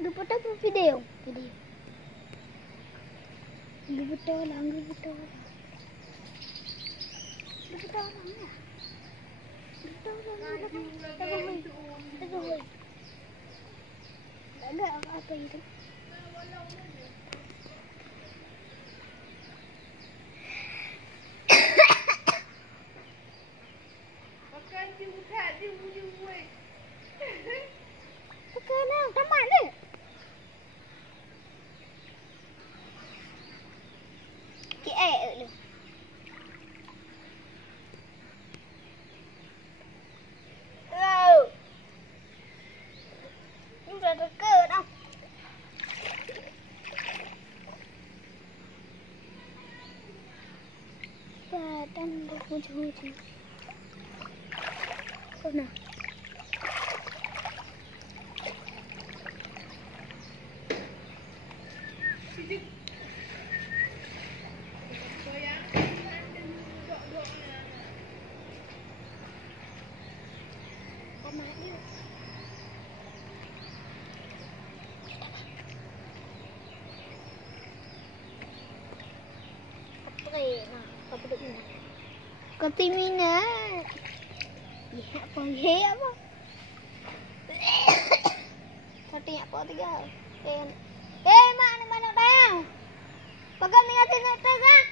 Anggur betul pun video. Anggur betul lah. Anggur betul lah. Ada apa itu? Makan juga dia buat. Makan lah, tamat ni. Dulu. Sudah dekat dah. Badan dah hujung-hujung. Mana? Kopi minat. Ya, panggil apa? Kopi apa tiga? Mana dah? Bagai minat tengok.